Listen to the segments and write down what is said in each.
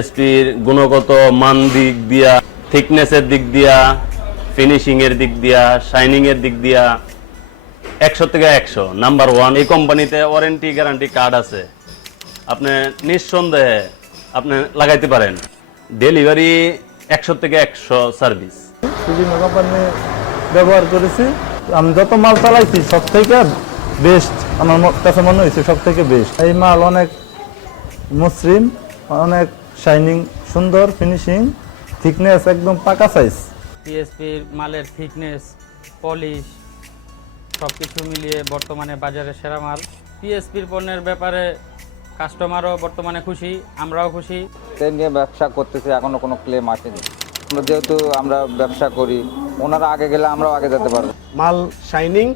পিএসপির গুণগত মান দিক দিয়া থিকনেসের দিক দিয়া ফিনিশিং এর দিক দিয়া শাইনিং এর দিক দিয়া, একশো থেকে একশো। নাম্বার ওয়ান এই কোম্পানিতে ওয়ারেন্টি গ্যারান্টি কার্ড আছে। আপনি নিঃসন্দেহে আপনি লাগাইতে পারেন। ডেলিভারি একশো থেকে একশো সার্ভিস বিভিন্ন কোম্পানি ব্যবহার করেছি। আমি যত মাল চালাইছি, সব থেকে বেস্ট আমার কাছে মনে হয়েছে সব থেকে বেস্ট এই মাল অনেক মসৃণ, অনেক শাইনিং সুন্দর ফিনিশিং থিকনেস একদম পাকা সাইজ পিএসপির মালের থিকনেস পলিশ সব কিছু মিলিয়ে বর্তমানে বাজারে সেরা মাল। পিএসপির পণ্যের ব্যাপারে কাস্টমারও বর্তমানে খুশি আমরাও খুশি। তেল নিয়ে ব্যবসা করতেছে এখনও কোনো ক্লেম আসেনি। আমরা যেহেতু আমরা ব্যবসা করি ওনারা আগে গেলে আমরাও আগে যেতে পারব। মাল শাইনিং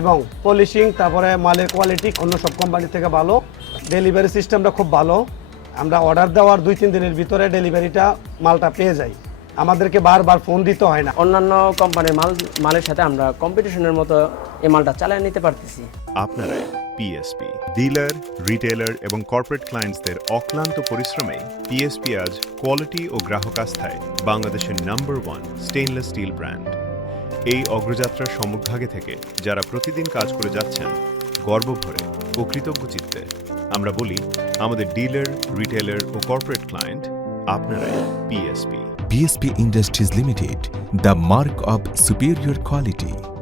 এবং পলিশিং তারপরে মালের কোয়ালিটি অন্য সব কোম্পানি থেকে ভালো। ডেলিভারি সিস্টেমটা খুব ভালো। আমরা অর্ডার দেওয়ার দুই তিন দিনের ভিতরে ডেলিভারিটা মালটা পেয়ে যাই। আমাদেরকে বারবার ফোন দিতে হয় না। অন্যান্য কোম্পানির মাল মালের সাথে আমরা কম্পিটিশনের মতো এই মালটা চালিয়ে নিতে পারতেছি। আপনারাই পিএসপি ডিলার রিটেলার এবং কর্পোরেট ক্লায়েন্টসদের অক্লান্ত পরিশ্রমে পিএসপি আজ কোয়ালিটি ও গ্রাহক আস্থায় বাংলাদেশের number one stainless steel brand এই অগ্রযাত্রার সম্মুখভাগে থেকে যারা প্রতিদিন কাজ করে যাচ্ছেন গর্বভরে ও কৃতজ্ঞ চিত্তে আমরা বলি, আমাদের ডিলার, রিটেলার ও কর্পোরেট ক্লায়েন্ট আপনারাই PSP BSP industries limited the mark of superior quality